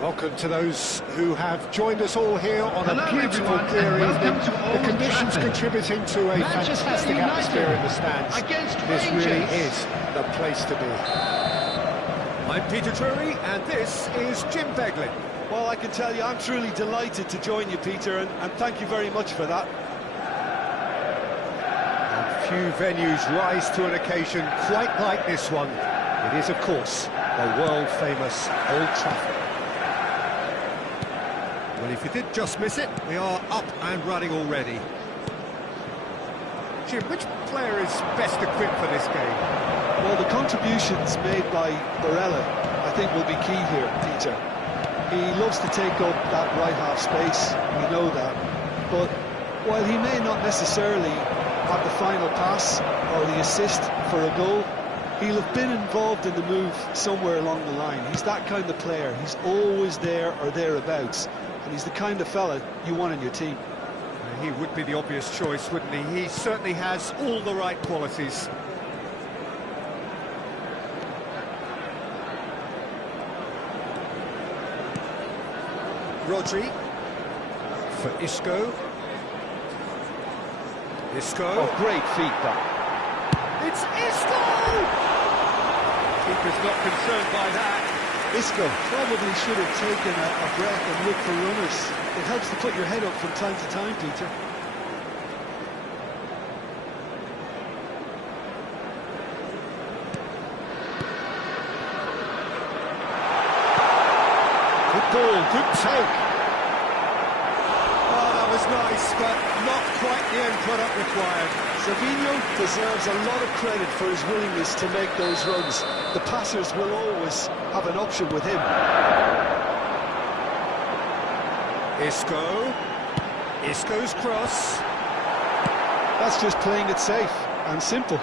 Welcome to those who have joined us all here on a beautiful clear evening. The conditions contributing to a fantastic atmosphere in the stands. This really is the place to be. I'm Peter Drury, and this is Jim Beglin. Well, I can tell you, I'm truly delighted to join you, Peter, and thank you very much for that. And few venues rise to an occasion quite like this one. It is, of course, the world-famous Old Trafford. Well, if you did just miss it, we are up and running already. Jim, which player is best equipped for this game? Well, the contributions made by Barella, I think, will be key here, Peter. He loves to take up that right half space, we know that. But while he may not necessarily have the final pass or the assist for a goal, he'll have been involved in the move somewhere along the line. He's that kind of player. He's always there or thereabouts. And he's the kind of fella you want in your team. He would be the obvious choice, wouldn't he? He certainly has all the right qualities. Rodri for Isco. Isco. Oh, great feet, that. It's Isco! Keeper's not concerned by that. Isco probably should have taken a breath and looked for runners. It helps to put your head up from time to time, Peter. Good ball, good take. Oh, that was nice, but not quite the end product required. Savinho deserves a lot of credit for his willingness to make those runs. The passers will always have an option with him. Isco. Isco's cross. That's just playing it safe and simple.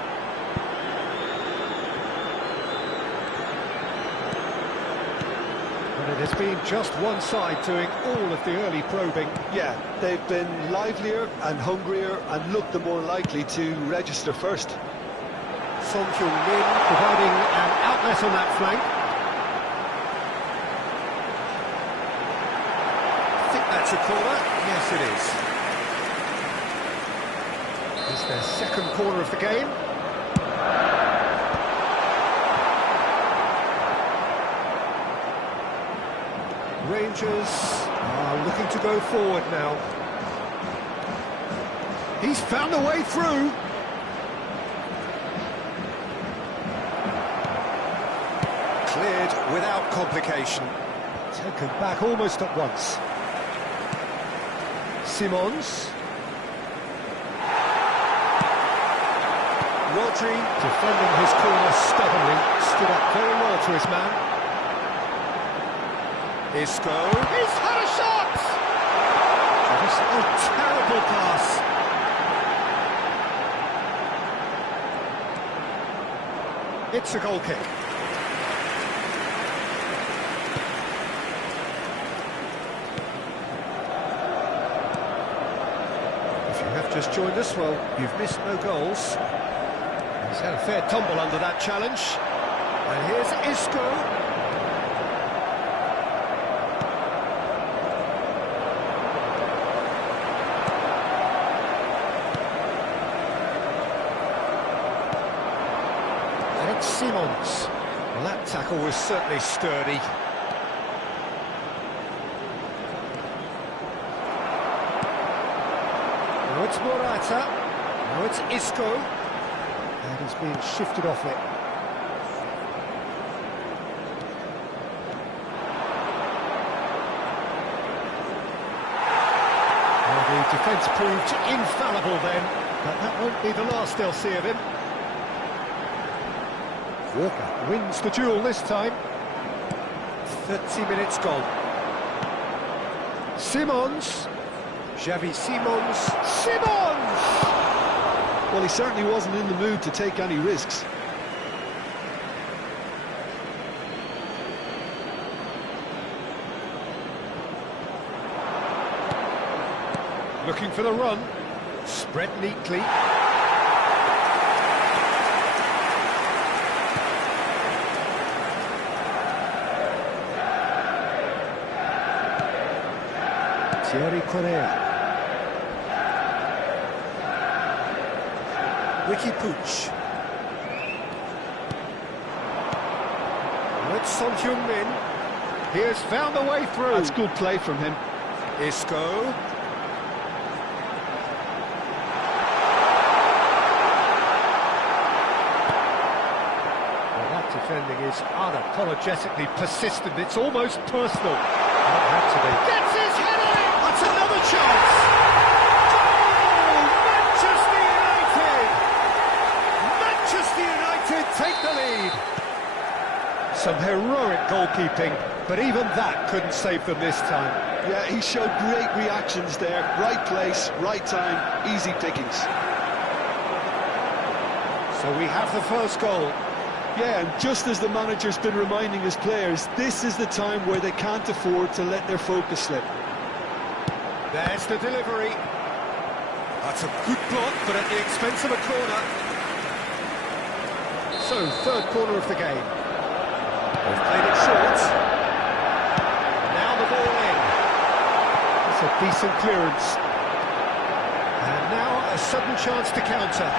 And it has been just one side doing all of the early probing. Yeah, they've been livelier and hungrier and looked the more likely to register first. Son Heung-min providing an outlet on that flank. I think that's a corner. Yes, it is. It's their second corner of the game. Rangers are looking to go forward now. He's found a way through. Cleared without complication. Taken back almost at once. Simons. Rodri, defending his corner stubbornly, stood up very well to his man. Isco. He's had a shot! Oh, terrible pass. It's a goal kick. If you have just joined us, well, you've missed no goals. He's had a fair tumble under that challenge. And here's Isco. Simons. Well, that tackle was certainly sturdy. Now it's Morata. Now it's Isco. And he's being shifted off it. Well, the defence proved infallible then, but that won't be the last they'll see of him. Walker wins the duel this time. 30 minutes gone. Simons. Xavi Simons. Simons! Well, he certainly wasn't in the mood to take any risks. Looking for the run. Spread neatly. Thierry Correa. Ricky Puig. It's Son Heung-min. He has found a way through. That's good play from him. Isco. Well, that defending is unapologetically persistent. It's almost personal. That had to be. Gets his head on it! That's another chance! Oh, Manchester United! Manchester United take the lead! Some heroic goalkeeping, but even that couldn't save them this time. Yeah, he showed great reactions there. Right place, right time, easy pickings. So we have the first goal. Yeah, and just as the manager's been reminding his players, this is the time where they can't afford to let their focus slip. There's the delivery. That's a good block, but at the expense of a corner. So, third corner of the game. They've played it short. Now the ball in. It's a decent clearance. And now a sudden chance to counter.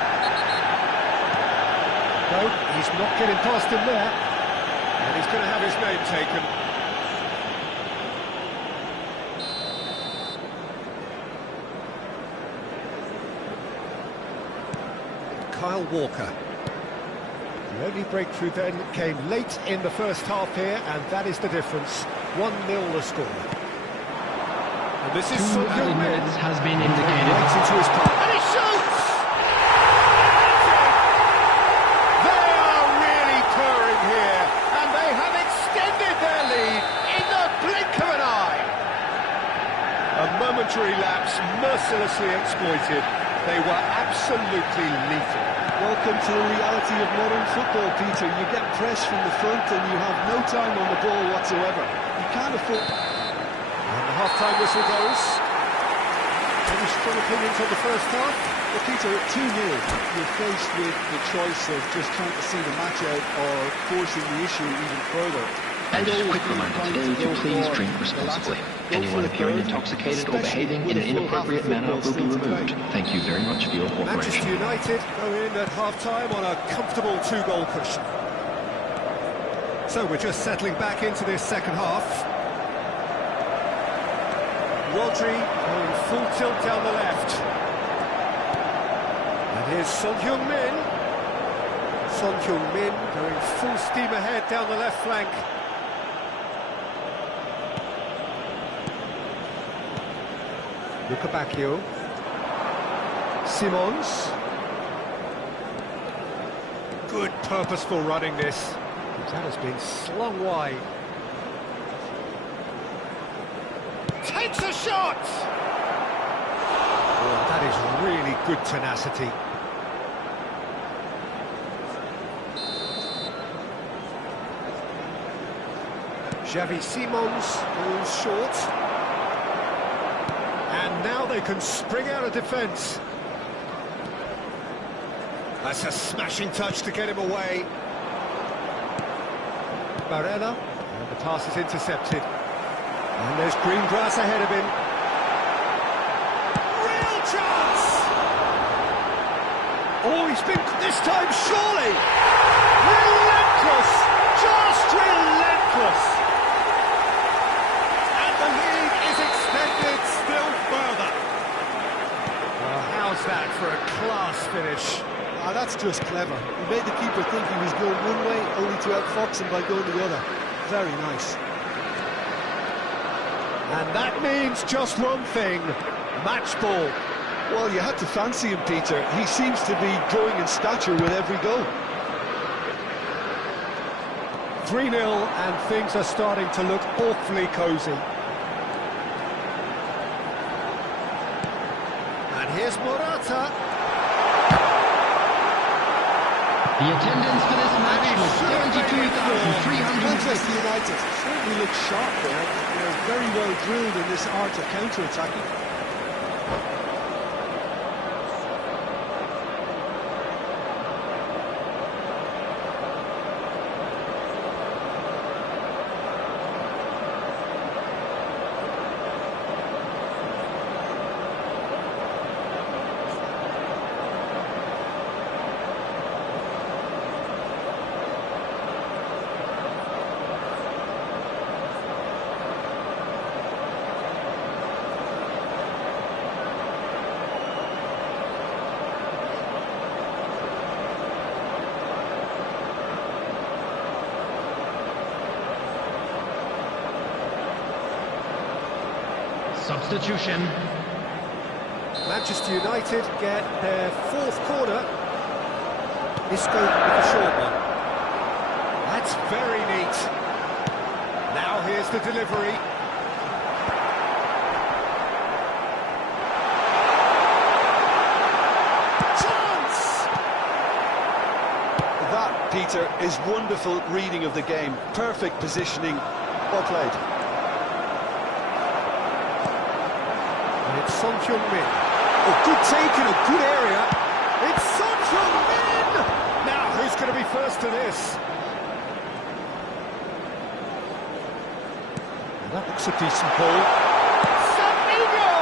No, he's not getting past him there. And he's going to have his name taken. Kyle Walker. The only breakthrough then came late in the first half here, and that is the difference. 1-0 the score. And this is Son Heung-min. Minutes has been indicated. Right into his path. And he shoots! They are really purring here, and they have extended their lead in the blink of an eye. A momentary lapse mercilessly exploited. They were absolutely lethal. Welcome to the reality of modern football, Peter. You get press from the front and you have no time on the ball whatsoever. You can't afford... And the half-time whistle goes. Any strong opinions on the first half? Well, Peter, at 2-0, you're faced with the choice of just trying to see the match out or forcing the issue even further. And just a quick reminder today to please drink responsibly. Anyone appearing intoxicated or behaving in an inappropriate manner will be removed. Thank you very much for your cooperation. Manchester United go in at half-time on a comfortable 2-goal cushion. So we're just settling back into this second half. Rodri going full tilt down the left. And here's Son Heung-min. Son Heung-min going full steam ahead down the left flank. Lukabakio. Simons. Good purposeful running this. That has been slung wide. Takes a shot! Oh, that is really good tenacity. Xavi Simons goes short. And now they can spring out of defence. That's a smashing touch to get him away. Barella, and the pass is intercepted. And there's green grass ahead of him. Real chance! Oh, he's been this time, surely! Relentless! That's just clever. He made the keeper think he was going one way, only to outfox him by going the other. Very nice. And that means just one thing, match ball. Well, you had to fancy him, Peter. He seems to be growing in stature with every goal. 3-0 and things are starting to look awfully cosy. And here's Morata. The attendance for this match was 72,300. Manchester United certainly look sharp there. They're very well drilled in this art of counter-attacking. Substitution. Manchester United get their fourth corner. Isco with a short one. That's very neat. Now here's the delivery. Chance! That, Peter, is wonderful reading of the game. Perfect positioning. Well played. It's Son Heung-min. Oh, good take in a good area. It's Son Heung-min! Now, who's going to be first to this? And that looks a decent ball. Savinho!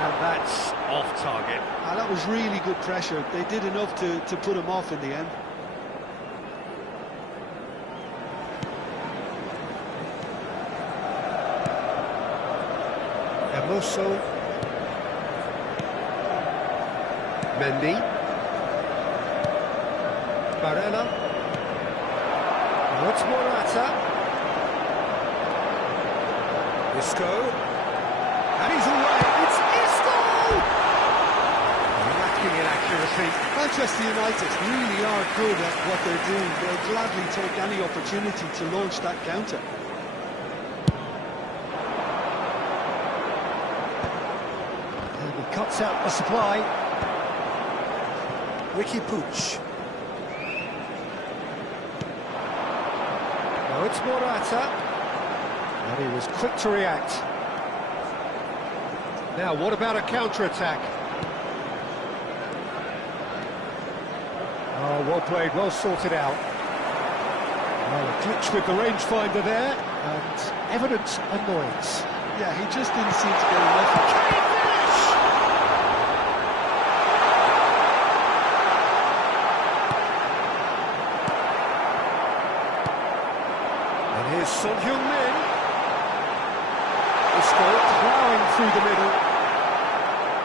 And that's off target. That was really good pressure. They did enough to put him off in the end. Hermoso. Mendy. Barella. Now it's Morata. Isco. And he's away. It's Isco! Lacking in accuracy. Manchester United really are good at what they're doing. They'll gladly take any opportunity to launch that counter. Cuts out the supply. Ricky Puig. Now it's Morata. And he was quick to react. Now, what about a counter-attack? Oh, well played, well sorted out. Well, a glitch with the rangefinder there, and evident annoyance. Yeah, he just didn't seem to get enough. Here's Son Heung-min. Isco ploughing through the middle.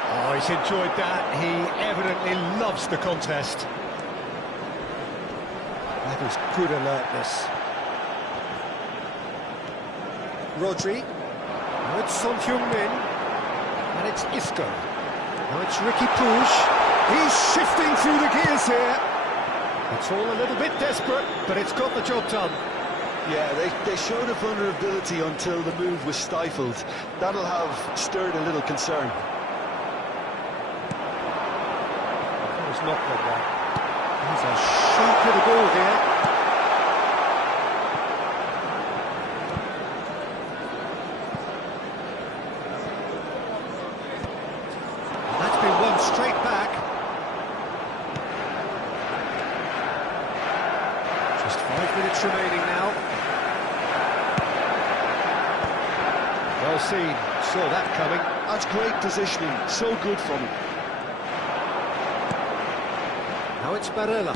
Oh, he's enjoyed that. He evidently loves the contest. That is good alertness. Rodri. Now it's Son Heung-min. And it's Isco. Now it's Ricky Puig. He's shifting through the gears here. It's all a little bit desperate, but it's got the job done. Yeah, they showed a vulnerability until the move was stifled. That'll have stirred a little concern. That was not good, that. He's a sharp little ball here. And that's been won straight back. Just 5 minutes remaining now. Well seen, saw that coming. That's great positioning, so good from him. Now it's Barella.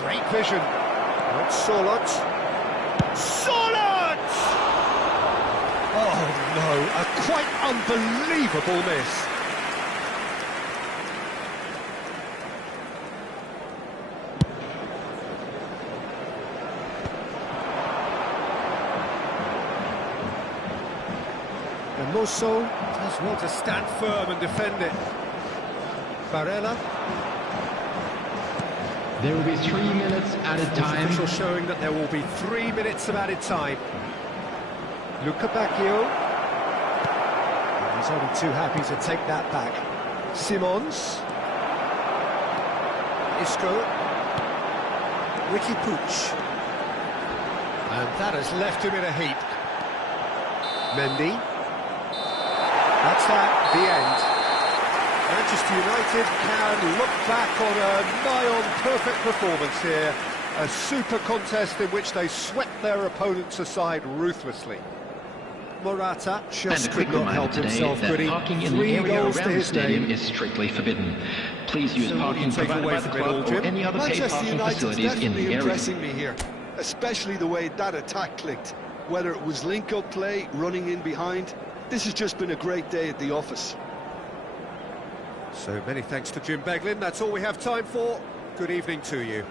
Great vision. Now it's Solot. Solot! Oh no, a quite unbelievable miss. Mosso does well to stand firm and defend it. Barella. There will be 3 minutes added time. Official showing that there will be 3 minutes of added time. Luca Bacchio. He's only too happy to take that back. Simons. Isco. Ricky Puig. And that has left him in a heap. Mendy. That's that, the end. Manchester United can look back on a nigh-on perfect performance here. A super contest in which they swept their opponents aside ruthlessly. Morata just And a quick could not reminder help today himself, that could he? parking in the 3 area goals around to the his stadium name. is strictly forbidden. Please use So what do you parking take provided away by the from it all, club or Jim? any other paid Manchester parking United's facilities in definitely the area. impressing me here, especially the way that attack clicked. Whether it was link-up play, running in behind, this has just been a great day at the office. So many thanks to Jim Beglin. That's all we have time for. Good evening to you.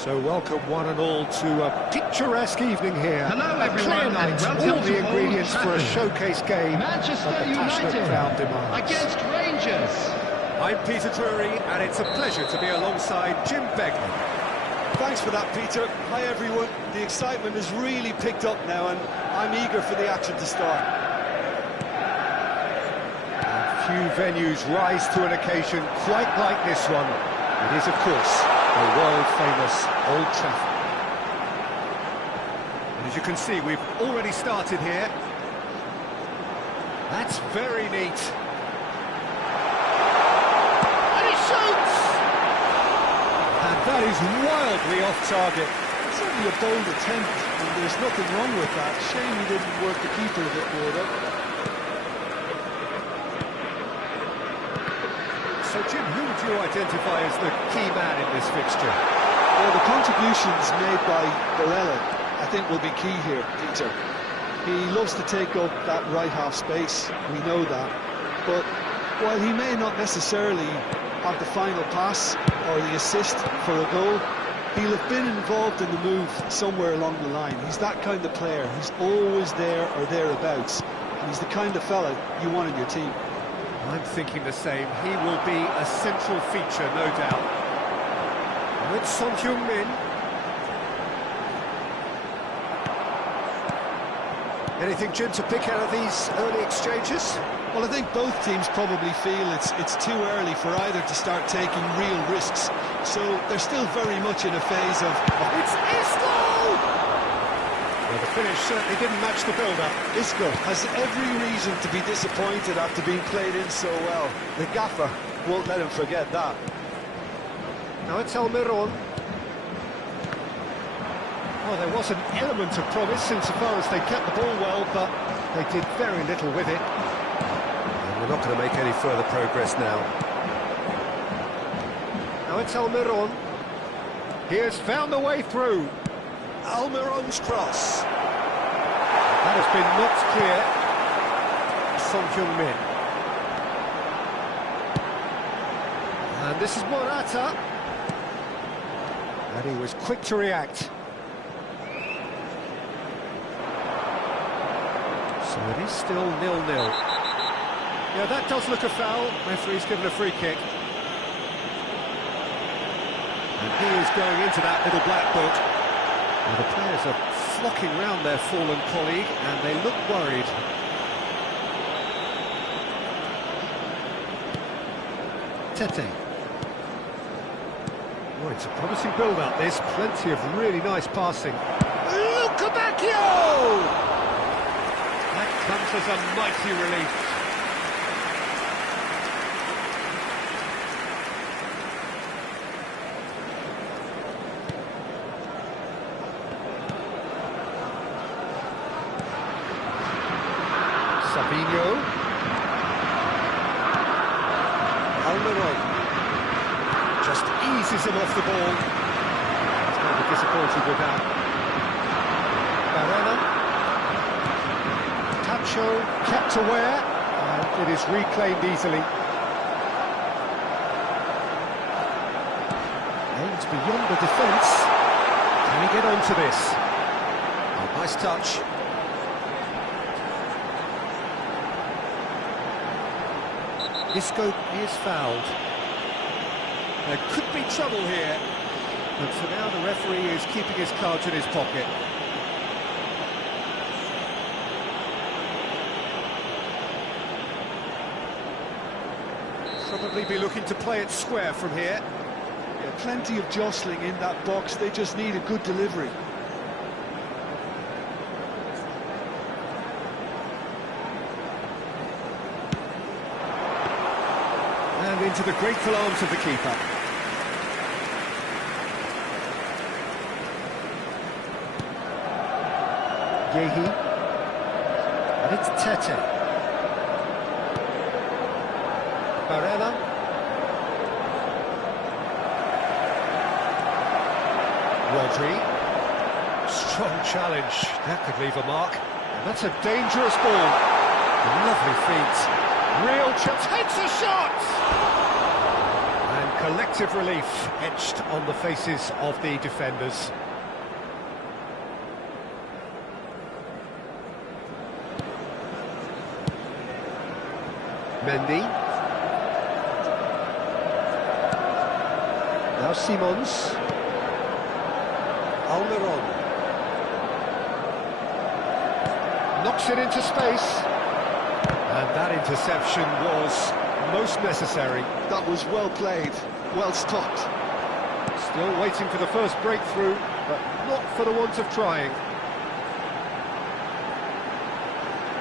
So welcome one and all to a picturesque evening here. Hello a everyone, clear night, and welcome all the to ingredients Old for a Trafford. showcase game Manchester that the passionate United crowd demands. against Rangers. I'm Peter Drury, and it's a pleasure to be alongside Jim Begley. Thanks for that, Peter. Hi, everyone. The excitement has really picked up now, and I'm eager for the action to start. Few venues rise to an occasion quite like this one. It is, of course, the world-famous Old Trafford. And as you can see, we've already started here. That's very neat. And he shoots! And that is wildly off target. It's certainly a bold attempt, and there's nothing wrong with that. Shame he didn't work the keeper a bit more, though. So, Jim, who would you identify as the key man in this fixture? Well, the contributions made by Barella, I think, will be key here, Peter. He loves to take up that right half space, we know that. But while he may not necessarily have the final pass or the assist for a goal, he'll have been involved in the move somewhere along the line. He's that kind of player. He's always there or thereabouts. And he's the kind of fella you want in your team. I'm thinking the same. He will be a central feature, no doubt. With Son Heung-min. Anything, Jim, to pick out of these early exchanges? Well, I think both teams probably feel it's too early for either to start taking real risks. So they're still very much in a phase of... It's Isco! Well, the finish certainly didn't match the build-up. Isco has every reason to be disappointed after being played in so well. The gaffer won't let him forget that. Now it's Almiron. Well, there was an element of promise insofar as they kept the ball well, but they did very little with it. And we're not going to make any further progress now. Now it's Almiron. He has found the way through. Almiron's cross. That has been knocked clear. Son Heung-min. And this is Morata. And he was quick to react. So it is still 0-0. Yeah, that does look a foul. Referee's given a free kick. And he is going into that little black book. Well, the players are flocking round their fallen colleague, and they look worried. Tete. Oh, it's a promising build-up, this. Plenty of really nice passing. Lukebakio! That comes as a mighty relief. Sabinho. Almiron. Just eases him off the ball. He's going to be disappointed with that. Barella. Tacho kept aware, and it is reclaimed easily. Aims beyond the defence. Can he get onto this? Oh, nice touch. Isco is fouled. There could be trouble here, but for now the referee is keeping his cards in his pocket. Probably be looking to play it square from here. Yeah, plenty of jostling in that box. They just need a good delivery. And into the grateful arms of the keeper. Yehi. And it's Tete. Barella. Rodri. Strong challenge. That could leave a mark. And that's a dangerous ball. Lovely feet. Real chance. Takes a shot! And collective relief etched on the faces of the defenders. Mendy. Now Simons. Almiron. Knocks it into space. And that interception was most necessary. That was well played, well stopped. Still waiting for the first breakthrough, but not for the want of trying.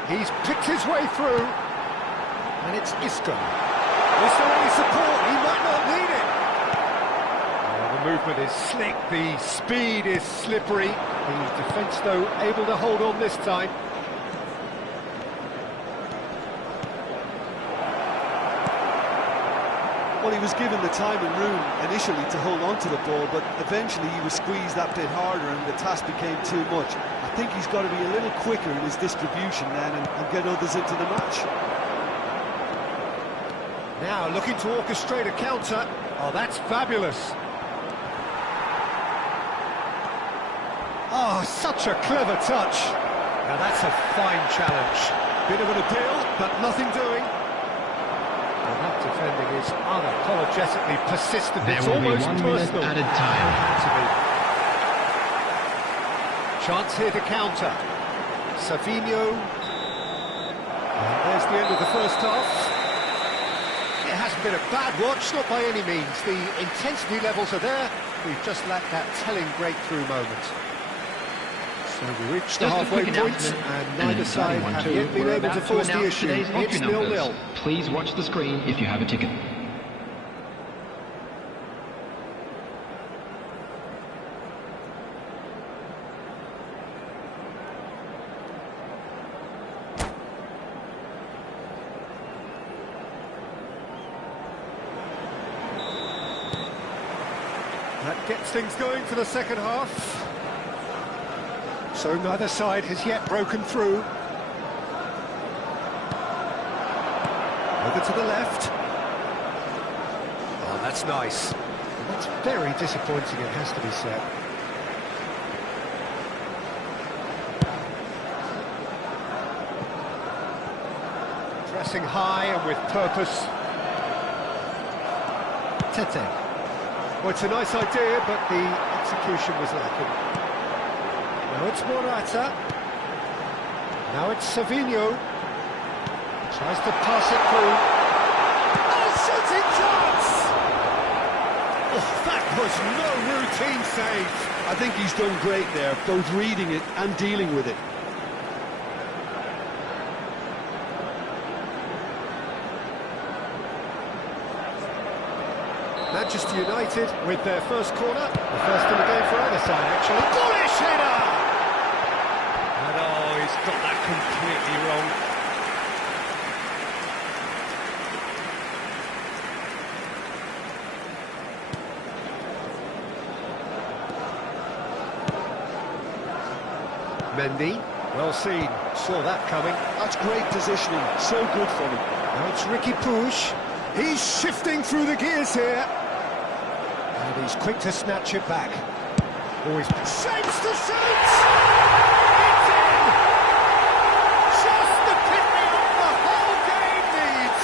He's picked his way through. And it's Isco. Is there any support? He might not need it. Oh, the movement is slick, the speed is slippery. The defence, though, able to hold on this time. Well, he was given the time and room initially to hold on to the ball, but eventually he was squeezed that bit harder and the task became too much. I think he's got to be a little quicker in his distribution then and get others into the match. Now looking to orchestrate a counter. Oh, that's fabulous. Oh, such a clever touch. Now that's a fine challenge. Bit of an appeal, but nothing doing. Well, that defending is unapologetically persistent. There it's will be almost 1 minute personal. added time. Chance here to counter. Savinho. And there's the end of the first half. It hasn't been a bad watch, not by any means. The intensity levels are there. We've just lacked that telling breakthrough moment. So we reached the halfway point, and neither side have yet been able to force the issue. It's 0-0. Please watch the screen if you have a ticket. That gets things going for the second half. So neither side has yet broken through. Over to the left. Oh, that's nice. That's very disappointing, it has to be said. Pressing high and with purpose. Tete. Well, it's a nice idea, but the execution was lacking. Now it's Morata. Now it's Savinho. Tries to pass it through. Oh, shooting chance! Oh, that was no routine save. I think he's done great there, both reading it and dealing with it. Manchester United with their first corner. The first in the game for either side, actually. Bullish header! And oh, he's got that completely wrong. Mendy, well seen, saw that coming. That's great positioning, so good for him. Now it's Ricky Puig. He's shifting through the gears here. And he's quick to snatch it back. Always shapes to shoot! It's in! Just the pick-me-up the whole game needs!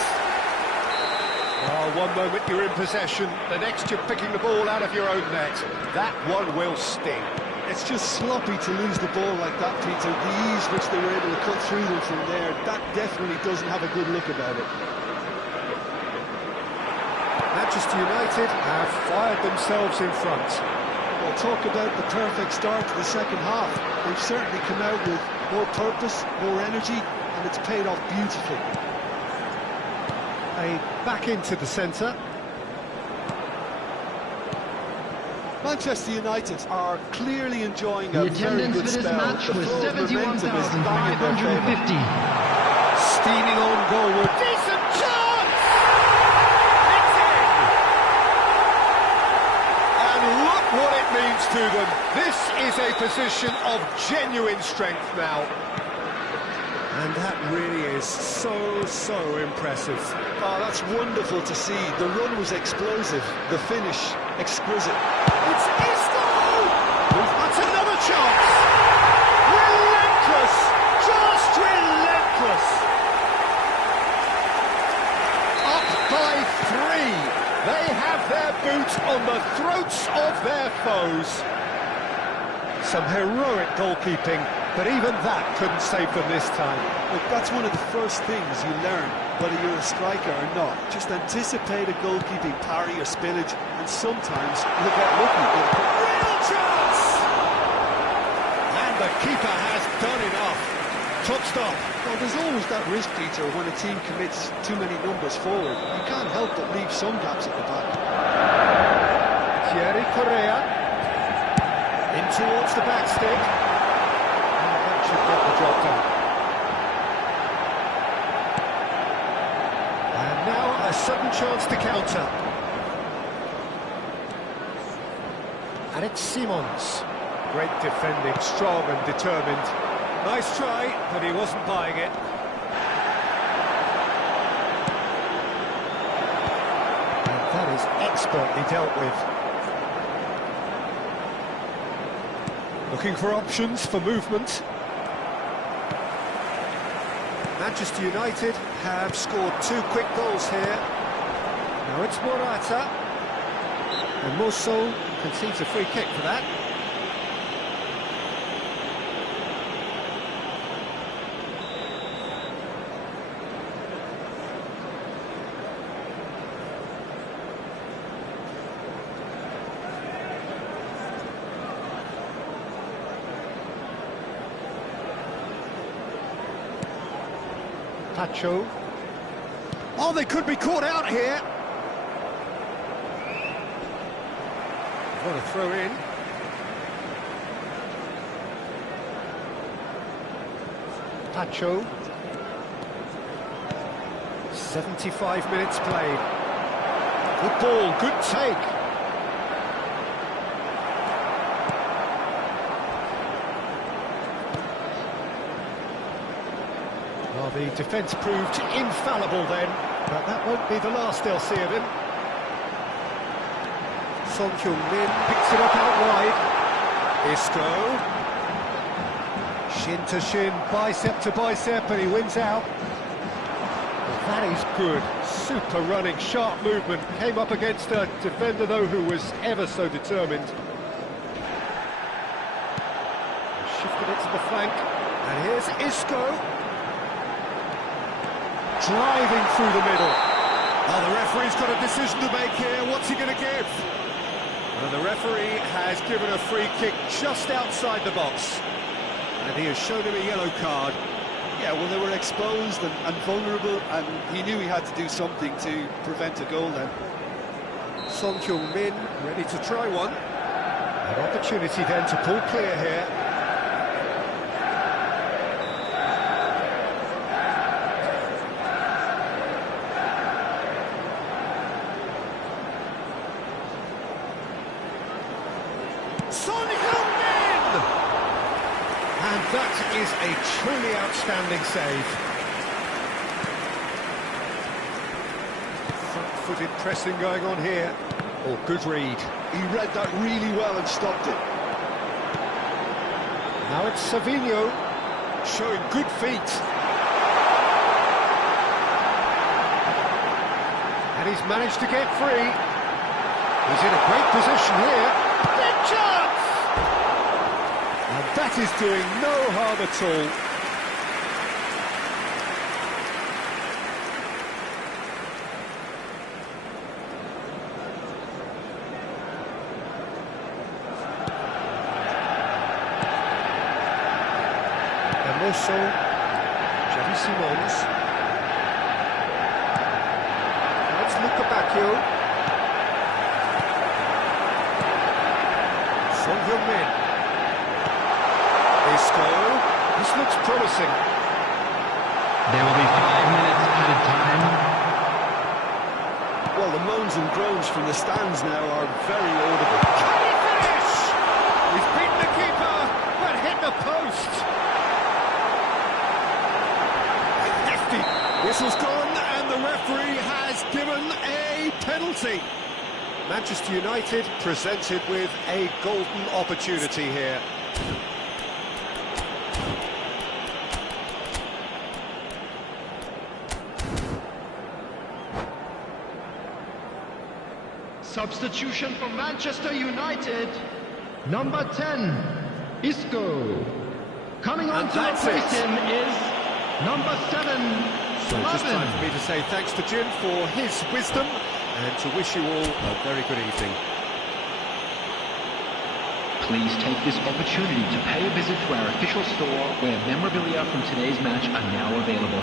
Oh, one moment you're in possession, the next you're picking the ball out of your own net. That one will sting. It's just sloppy to lose the ball like that, Peter. The ease which they were able to cut through them from there, that definitely doesn't have a good look about it. Manchester United have fired themselves in front. Well, talk about the perfect start to the second half. They've certainly come out with more purpose, more energy, and it's paid off beautifully. Back into the centre. Manchester United are clearly enjoying The a very attendance good for this spell. match was The flow of momentum is bang in their favour. 71,550. Steaming on goalward. Decent chance! It's in! And look what it means to them. This is a position of genuine strength now. And that really is so impressive. Oh, that's wonderful to see. The run was explosive, the finish exquisite. It's Isco! That's another chance! Relentless! Just relentless! Up by 3. They have their boot on the throats of their foes. Some heroic goalkeeping, but even that couldn't save them this time. Look, that's one of the first things you learn, whether you're a striker or not. Just anticipate a goalkeeping parry or spillage, and sometimes you'll get lucky. Real chance! And the keeper has done enough. Top stop. Well, there's always that risk, Peter, when a team commits too many numbers forward. You can't help but leave some gaps at the back. Thierry Correa. In towards the back stick. And that should get the job done. And now a sudden chance to counter. And it's Simons. Great defending, strong and determined. Nice try, but he wasn't buying it. And that is expertly dealt with. Looking for options for movement. Manchester United have scored 2 quick goals here. Now it's Morata. And Mosso concedes a free kick for that. Pacho. Oh, they could be caught out here. What a throw in. Pacho. 75 minutes played. Good ball, good take. Well, the defence proved infallible then, but that won't be the last they'll see of him. Son Heung-min picks it up out wide. Isco. Shin to shin, bicep to bicep, and he wins out. Well, that is good. Super running, sharp movement. Came up against a defender, though, who was ever so determined. Shifted it to the flank. And here's Isco. Driving through the middle. Oh, the referee's got a decision to make here. What's he going to give? Well, the referee has given a free kick just outside the box. And he has shown him a yellow card. Yeah, well, they were exposed and vulnerable, and he knew he had to do something to prevent a goal then. Son Heung-min ready to try one. An opportunity then to pull clear here. Son Heung-min! And that is a truly outstanding save. Front-footed pressing going on here. Oh, good read. He read that really well and stopped it. Now it's Savinho, showing good feet. And he's managed to get free. He's in a great position here. Big chance! And that is doing no harm at all. Mosso, Xavi Simons. Now it's Luca Bacchio. Son Heung-min. Isco. This looks promising. There will be 5 minutes added time. Well, the moans and groans from the stands now are very audible. Can he finish? He's beaten the keeper, but hit the post. Whistle's gone, and the referee has given a penalty. Manchester United presented with a golden opportunity here. Substitution for Manchester United, number 10, Isco. Coming on to replace him is number 7, So just time for me to say thanks to Jim for his wisdom and to wish you all a very good evening. Please take this opportunity to pay a visit to our official store where memorabilia from today's match are now available.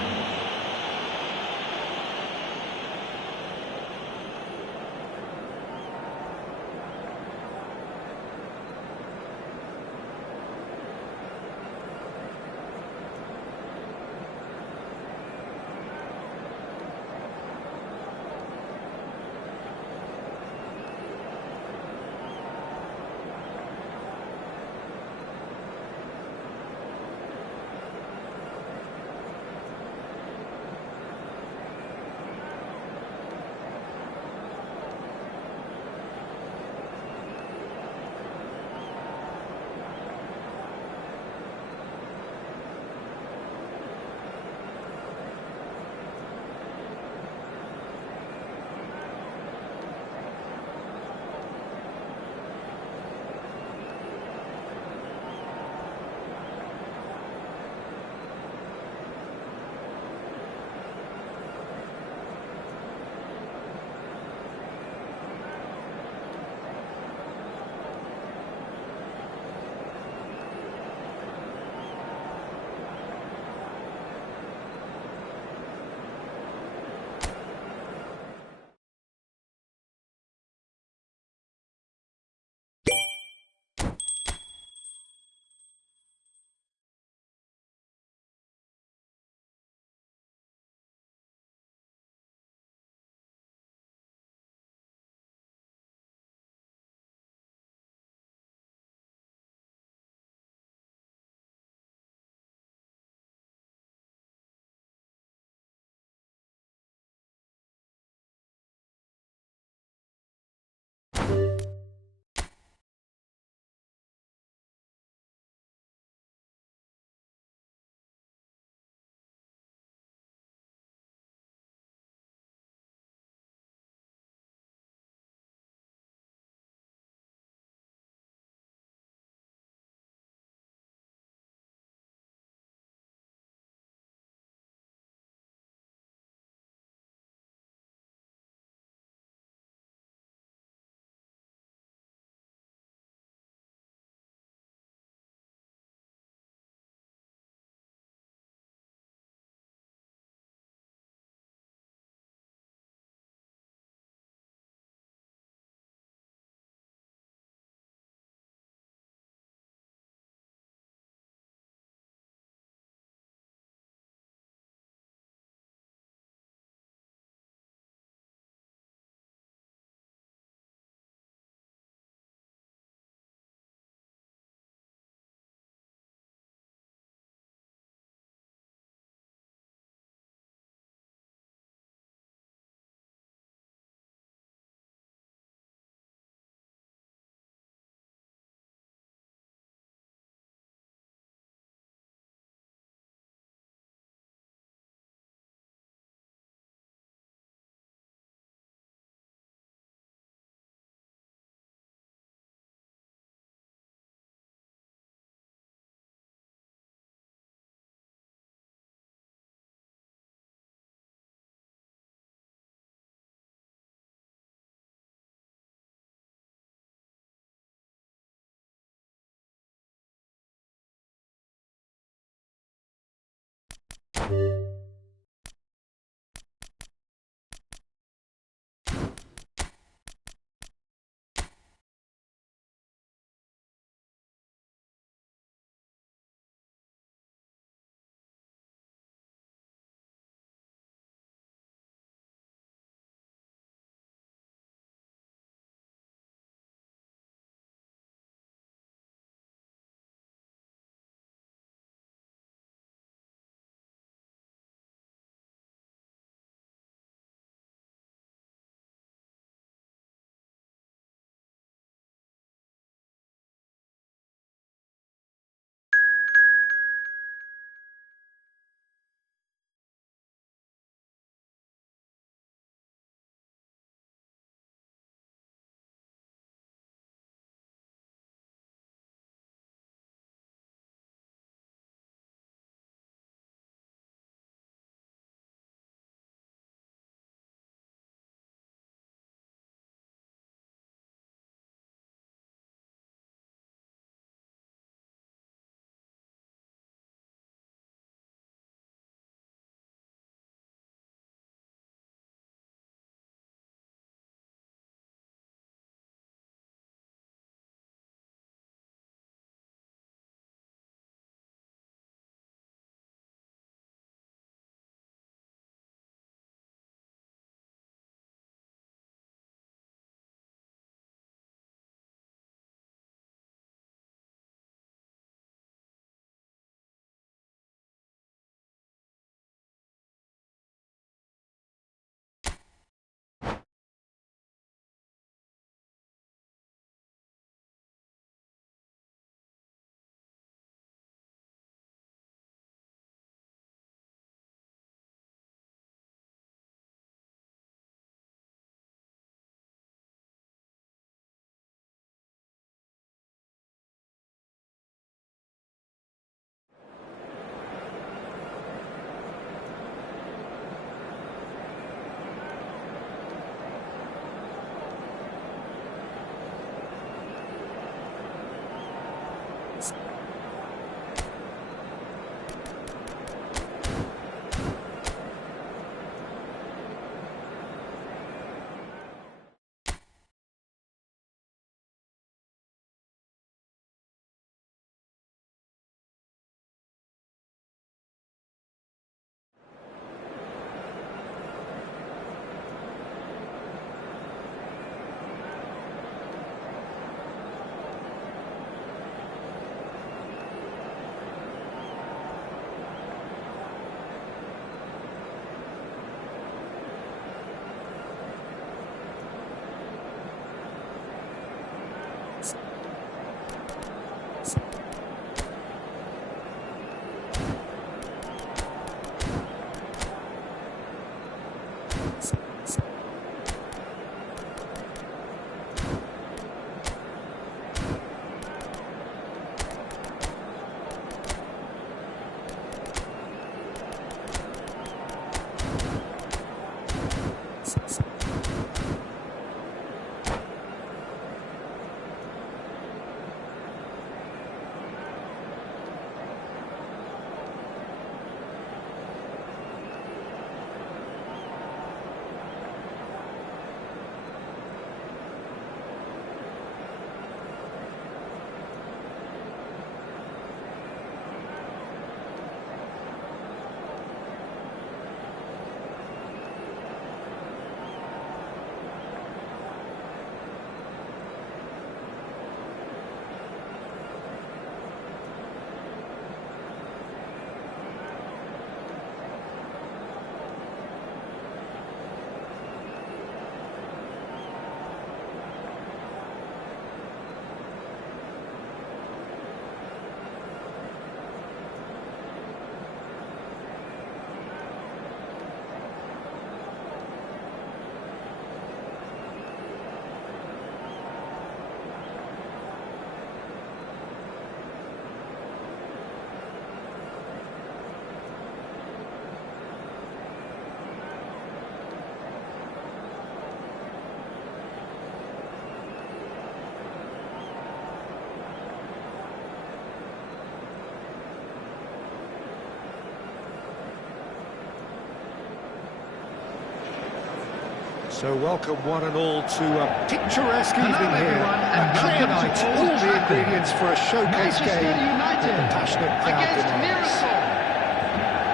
So welcome one and all to a picturesque evening here. A clear night, all the ingredients for a showcase game that the passionate crowd demands.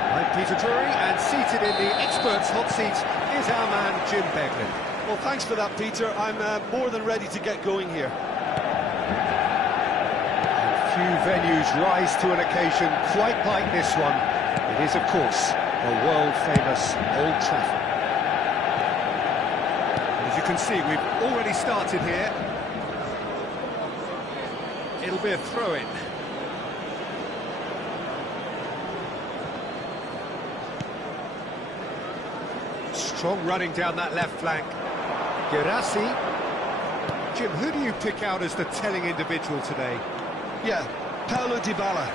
I'm Peter Drury, and seated in the experts' hot seat is our man Jim Beglin. Well, thanks for that, Peter. I'm more than ready to get going here. Few venues rise to an occasion quite like this one. It is, of course, the world-famous Old Trafford. As you can see, we've already started here. It'll be a throw-in. Strong running down that left flank. Gerassi. Jim, who do you pick out as the telling individual today? Yeah, Paulo Dybala.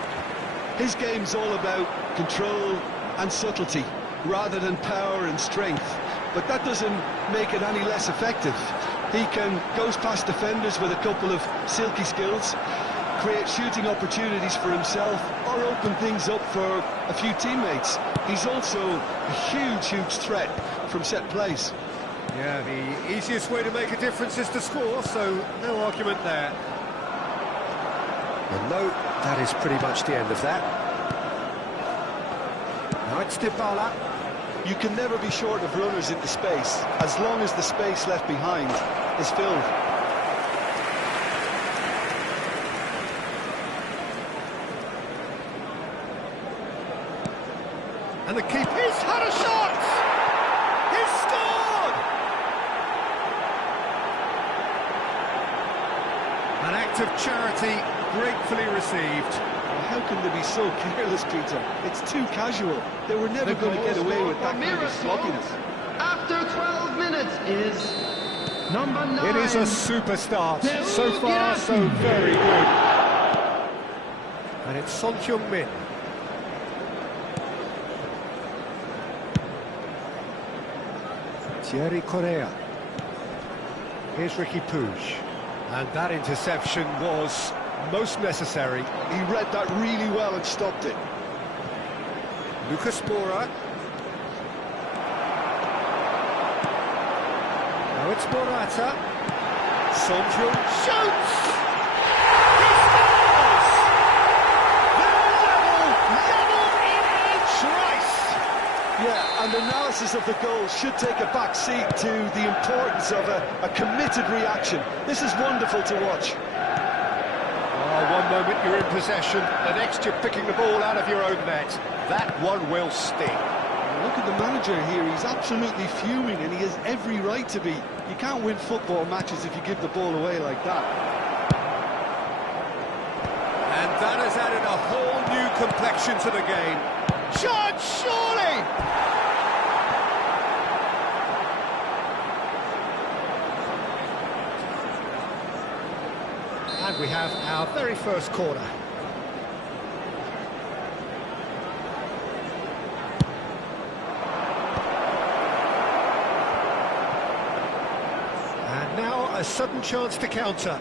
His game's all about control and subtlety, rather than power and strength. But that doesn't make it any less effective. He can goes past defenders with a couple of silky skills, create shooting opportunities for himself, or open things up for a few teammates. He's also a huge threat from set plays. Yeah, the easiest way to make a difference is to score, so no argument there. Well, no, that is pretty much the end of that. Now it's Dybala. You can never be short of runners into space, as long as the space left behind is filled. And the keeper, he's had a shot! He's scored! An act of charity gratefully received. How can they be so careless, Peter? It's too casual. They were never going to get away with that kind of sloppiness. After 12 minutes is number 9. It is a super start. So far, so very good. And it's Son Heung-min. Thierry Correa. Here's Ricky Puig. And that interception was most necessary. He read that really well and stopped it. Lucas Moura. Now it's Morata. Son Heung shoots! He scores! They're level in a trice! Yeah, and analysis of the goal should take a back seat to the importance of a committed reaction. This is wonderful to watch. Oh, one moment you're in possession, the next you're picking the ball out of your own net. That one will sting. Look at the manager here, he's absolutely fuming and he has every right to be. You can't win football matches if you give the ball away like that. And that has added a whole new complexion to the game. Shot, surely! And we have our very first corner. And now a sudden chance to counter.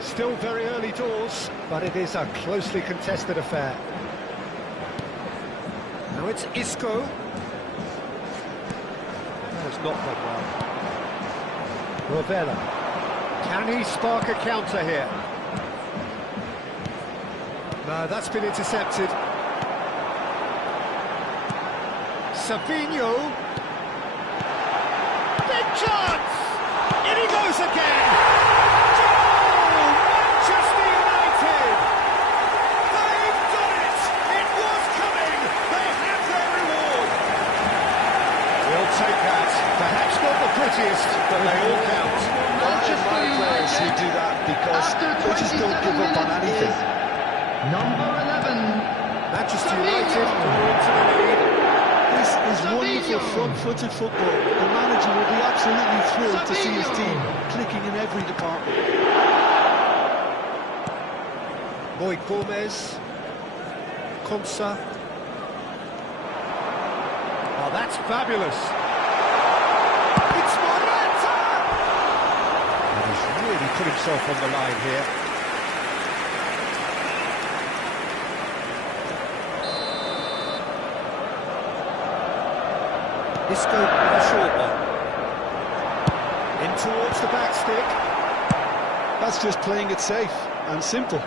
Still very early doors, but it is a closely contested affair. Now it's Isco. That has not gone well. Rovella. Can he spark a counter here? No, that's been intercepted. Savinho. Big chance! In he goes again! Oh, Manchester United! They've done it! It was coming! They have their reward! We'll take that. Perhaps not the prettiest, but they all count. Manchester players who do that because they just don't give up on anything. Number 11. Manchester United are into the lead. This is wonderful front-footed football. The manager will be absolutely thrilled to see his team clicking in every department. Boy Gomez. Konsa. Oh, that's fabulous. It's Morata! And he's really put himself on the line here. Isco with a short one. In towards the back stick. That's just playing it safe and simple.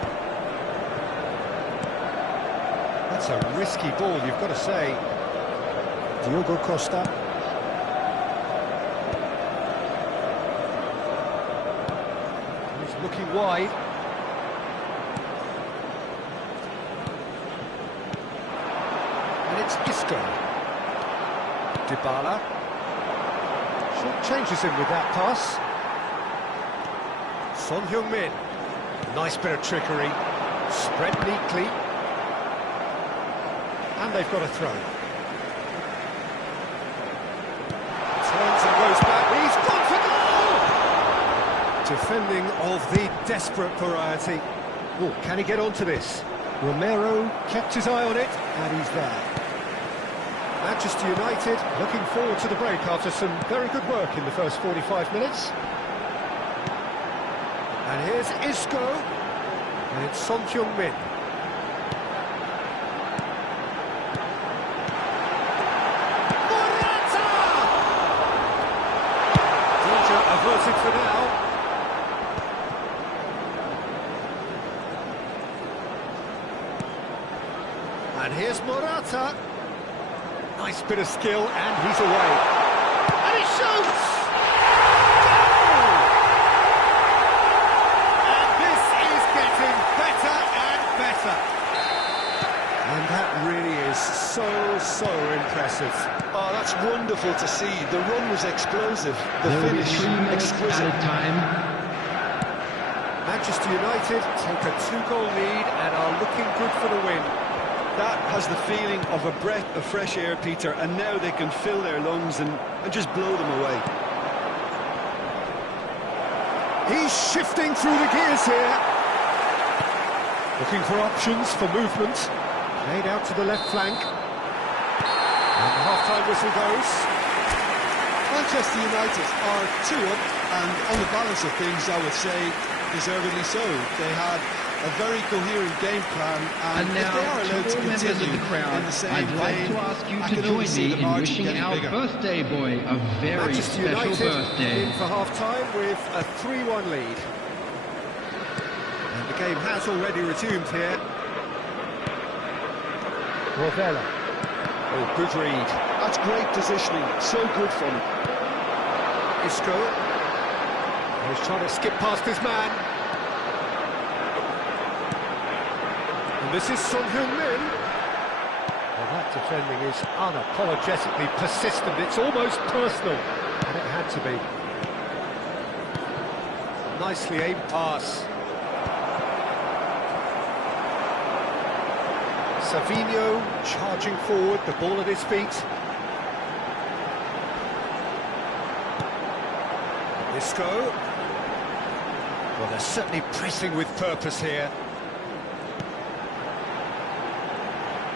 That's a risky ball, you've got to say. Diogo Costa. He's looking wide. And it's Isco. Dybala. Short changes him with that pass. Son Heung-min. Nice bit of trickery. Spread neatly. And they've got a throw. Turns and goes back. He's gone for goal! Defending of the desperate variety. Oh, can he get onto this? Romero kept his eye on it, and he's there. Manchester United looking forward to the break after some very good work in the first 45 minutes. And here's Isco, and it's Son Heung-min. Morata! Danger averted for now. And here's Morata. Nice bit of skill, and he's away. And he shoots! Goal! And this is getting better and better. And that really is so impressive. Oh, that's wonderful to see. The run was explosive. The finish exquisite. Manchester United take a 2-goal lead and are looking good for the win. That has the feeling of a breath of fresh air, Peter, and now they can fill their lungs and just blow them away. He's shifting through the gears here. Looking for options for movement. Played out to the left flank. And the half-time whistle goes. Manchester United are 2 up, and on the balance of things, I would say, deservedly so. They had a very coherent game plan, and if now, they are allowed to continue in the same I'd like vein, to ask you I to can only join see me the in margin wishing getting our bigger. birthday boy a very Manchester special United birthday. in for half-time with a 3-1 lead. And the game has already resumed here. Rovella. Oh, good read. That's great positioning, so good from him. Isco. He's trying to skip past his man. And this is Son Heung-min. Well, that defending is unapologetically persistent. It's almost personal. And it had to be. Nicely aimed pass. Savinho charging forward, the ball at his feet. Isco. Well, they're certainly pressing with purpose here.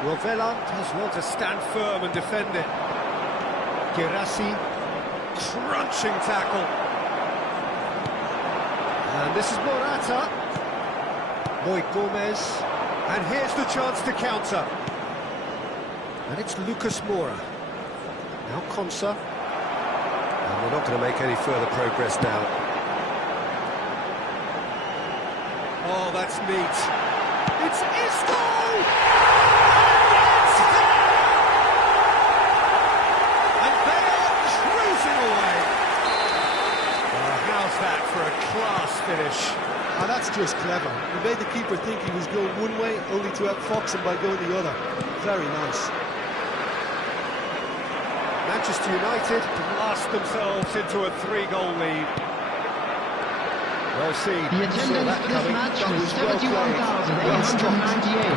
Rovella does well to stand firm and defend it. Girassi, crunching tackle. And this is Morata. Moy Gomez. And here's the chance to counter. And it's Lucas Moura. Now Konsa. And they're not going to make any further progress now. Oh, that's neat. It's Isco! And it's there! And they are cruising away. Oh, how's that for a class finish? And that's just clever. He made the keeper think he was going one way, only to outfox him by going the other. Very nice. Manchester United blast themselves into a 3-goal lead. Well seen. The attendance for this match was 71,898.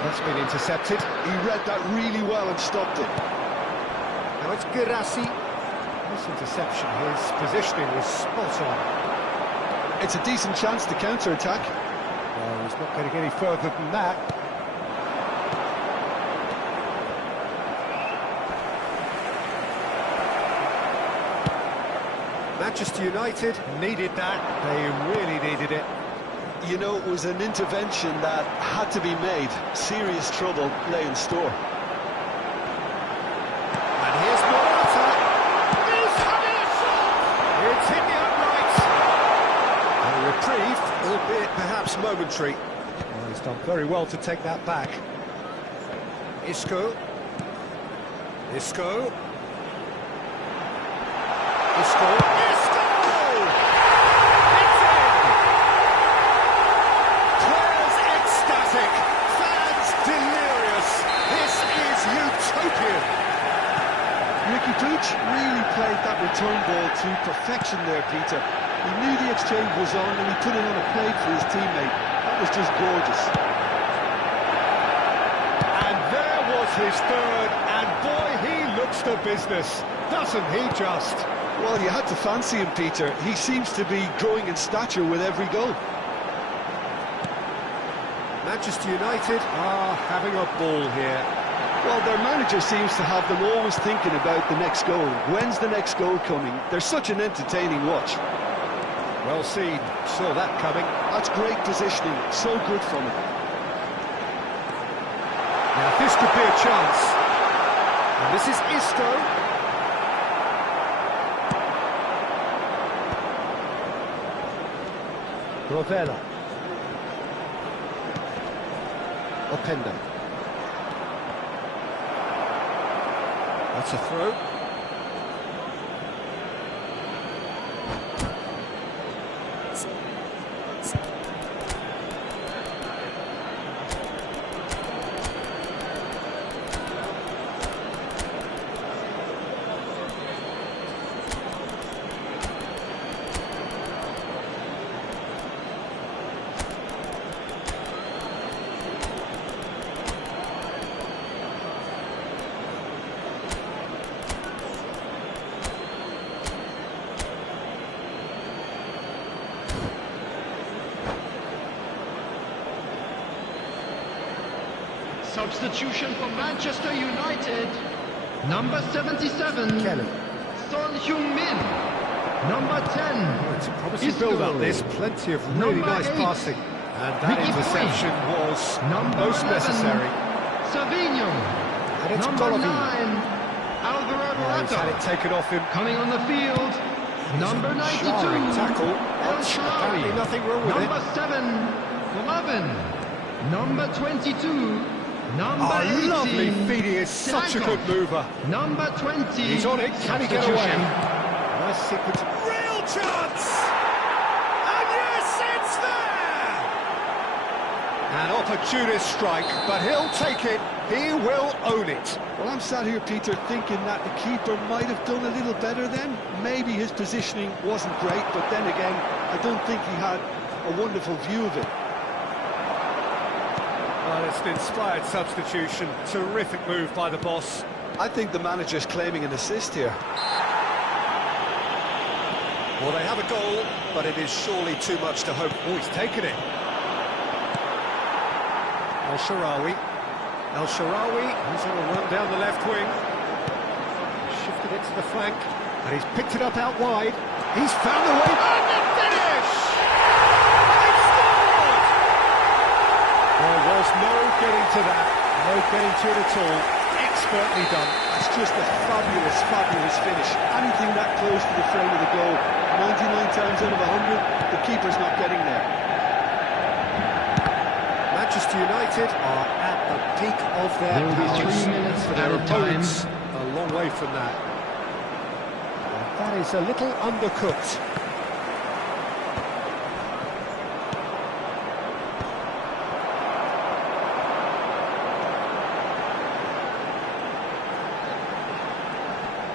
That's been intercepted. He read that really well and stopped it. Now it's Girassi. This interception, his positioning was spot on. It's a decent chance to counter-attack. Well, he's not getting any further than that. Manchester United needed that. They really needed it. You know, it was an intervention that had to be made. Serious trouble lay in store. And here's Morata. He's having a shot! It's hit the upright. A reprieve, albeit perhaps momentary. Well, he's done very well to take that back. Isco. Isco. Isco. Isco! It's in! Players ecstatic, fans delirious. This is utopian. Ricky Puig really played that return ball to perfection there, Peter. He knew the exchange was on and he put it on a plate for his teammate. That was just gorgeous. And there was his third, and boy, he looks the business, doesn't he just? Well, you had to fancy him, Peter. He seems to be growing in stature with every goal. Manchester United are having a ball here. Well, their manager seems to have them always thinking about the next goal. When's the next goal coming? They're such an entertaining watch. Well seen, saw that coming. That's great positioning, so good from him. Now this could be a chance. And this is Isco. Rovella. Openda. That's a throw. Substitution for Manchester United. Number 77. Kelly. Son Heung-min. Number 10. It's a promising build-up, this. Plenty of really nice passing. And that interception was most necessary. Savinho. And it's Number 9. Golovin. Alvaro He's had it Morata. taken off him. Coming on the field. Number 92. Jarring tackle. El Apparently Shaarawy. nothing wrong with Number it. 7. Golovin. Number 22. Number 18. Lovely feeding is such a good mover. Number 20. He's on it. Can he get away? Substitution. Nice sequence. Real chance! And yes, it's there! An opportunist strike, but he'll take it. He will own it. Well, I'm sat here, Peter, thinking that the keeper might have done a little better then. Maybe his positioning wasn't great, but then again, I don't think he had a wonderful view of it. Well, it's an inspired substitution. Terrific move by the boss. I think the manager's claiming an assist here. Well, they have a goal, but it is surely too much to hope. Oh, he's taken it. El Shaarawy. El Shaarawy, he's on a run down the left wing. Shifted it to the flank, and he's picked it up out wide. He's found the way. And the finish! They scored! There was no getting to that. No getting to it at all. Expertly done. That's just a fabulous, fabulous finish. Anything that close to the frame of the goal, 99 times out of 100, the keeper's not getting there. Manchester United are at the peak of their There will be powers. 3 minutes For their added time. opponents, a long way from that. And that is a little undercooked.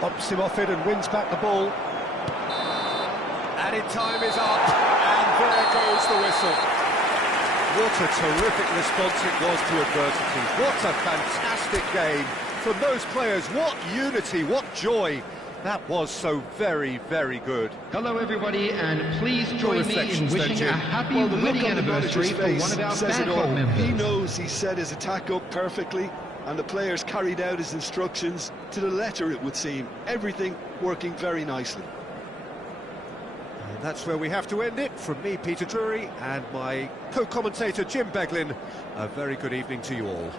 Bumps him off it and wins back the ball. Added time is up, and there goes the whistle. What a terrific response it was to adversity. What a fantastic game from those players. What unity, what joy. That was so very, very good. Hello everybody, and please join me in reflections then, wishing Jim. a happy Well, the look wedding on the anniversary manager's for face one of our says it band all. club members. He knows he set his attack up perfectly, and the players carried out his instructions to the letter, it would seem. Everything working very nicely. And that's where we have to end it. From me, Peter Drury, and my co-commentator, Jim Beglin. A very good evening to you all.